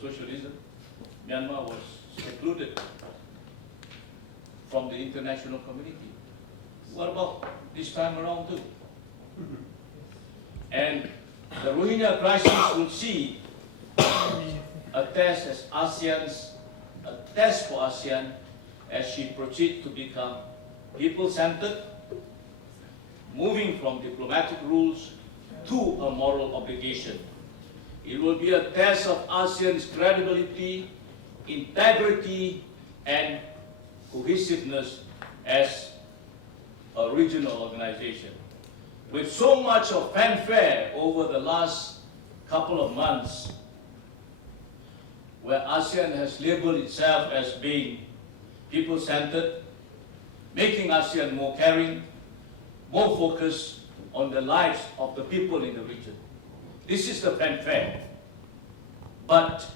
socialism, Myanmar was secluded from the international community. What about this time around too? And the Rohingya crisis will see a test for ASEAN as she proceeds to become people-centered, moving from diplomatic rules to a moral obligation. It will be a test of ASEAN's credibility, integrity, and cohesiveness as a regional organization. With so much of fanfare over the last couple of months, where ASEAN has labeled itself as being people-centered, making ASEAN more caring, more focused on the lives of the people in the region. This is the fanfare. But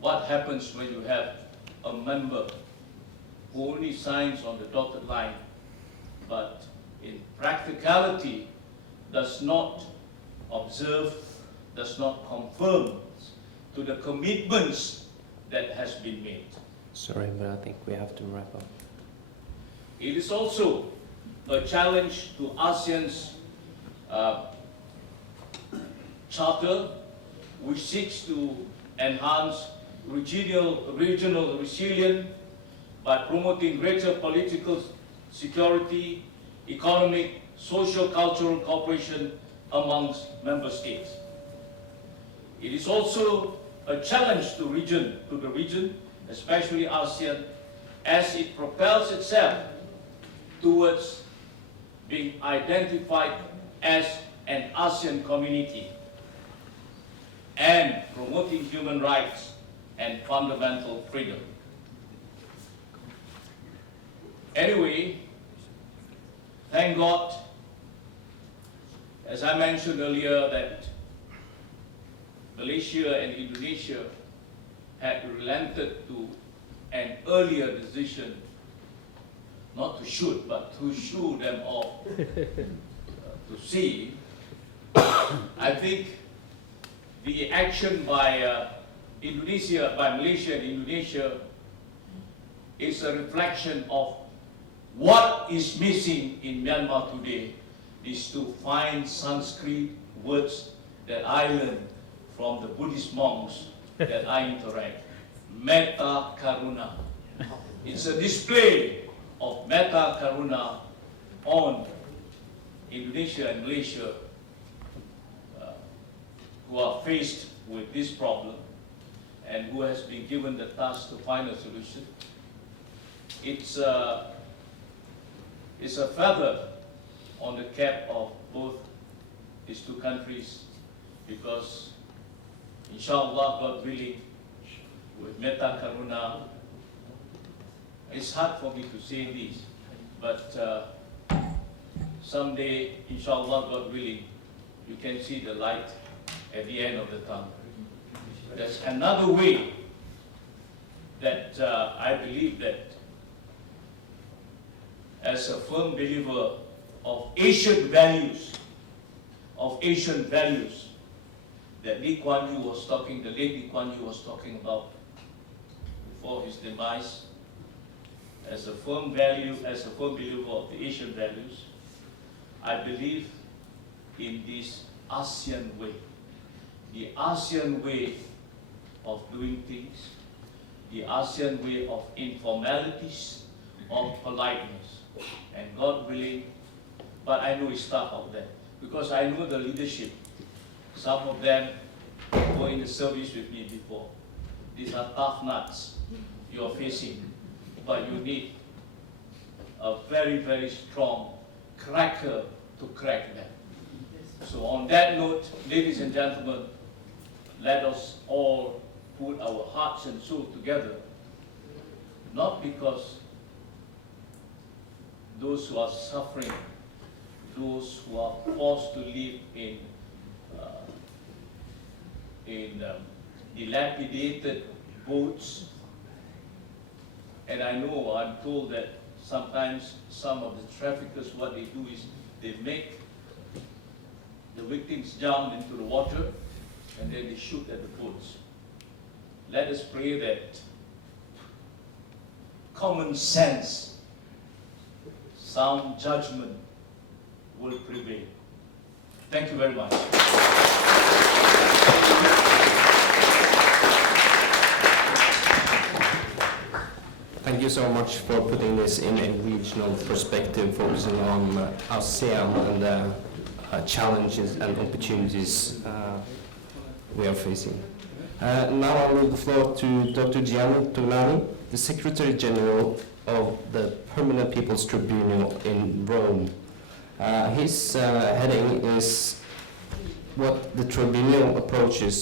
what happens when you have a member who only signs on the dotted line, but in practicality does not observe, does not confirm to the commitments that has been made? Sorry, but I think we have to wrap up. It is also a challenge to ASEAN's charter, which seeks to enhance regional resilience by promoting greater political security, economic, social, cultural cooperation amongst member states. It is also a challenge to the region, especially ASEAN, as it propels itself towards being identified as an ASEAN community and promoting human rights and fundamental freedom. Anyway, thank God, as I mentioned earlier, that Malaysia and Indonesia had relented to an earlier decision not to shoot, but to shoo them off to sea. I think the action by Malaysia and Indonesia is a reflection of what is missing in Myanmar today, is to find Sanskrit words that I learned from the Buddhist monks that I interact. Metta Karuna. It's a display of Metta Karuna on Indonesia and Malaysia who are faced with this problem and who has been given the task to find a solution. It's a feather on the cap of both these two countries, because inshallah, God willing, with Metta Karuna, it's hard for me to say this, but someday, inshallah, God willing, you can see the light at the end of the tunnel. There's another way that I believe that, as a firm believer of Asian values, that Lee Kuan Yew was talking, the late Lee Kuan Yew was talking about before his demise, as a firm believer of the Asian values, I believe in this ASEAN way, the ASEAN way of doing things, the ASEAN way of informalities, of politeness, and God willing, but I know it's tough out there, because I know the leadership. Some of them were in the service with me before. These are tough nuts you are facing, but you need a very, very strong cracker to crack them. So on that note, ladies and gentlemen, let us all put our hearts and soul together, not because those who are suffering, those who are forced to live in dilapidated boats. And I know, I'm told that sometimes some of the traffickers, what they do is they make the victims jump into the water and then they shoot at the boats. Let us pray that common sense, sound judgment will prevail. Thank you very much. Thank you so much for putting this in a regional perspective, focusing on ASEAN and the challenges and opportunities we are facing. Now I'll leave the floor to Dr. Gianni Tolani, the Secretary General of the Permanent People's Tribunal in Rome. His heading is what the tribunal approaches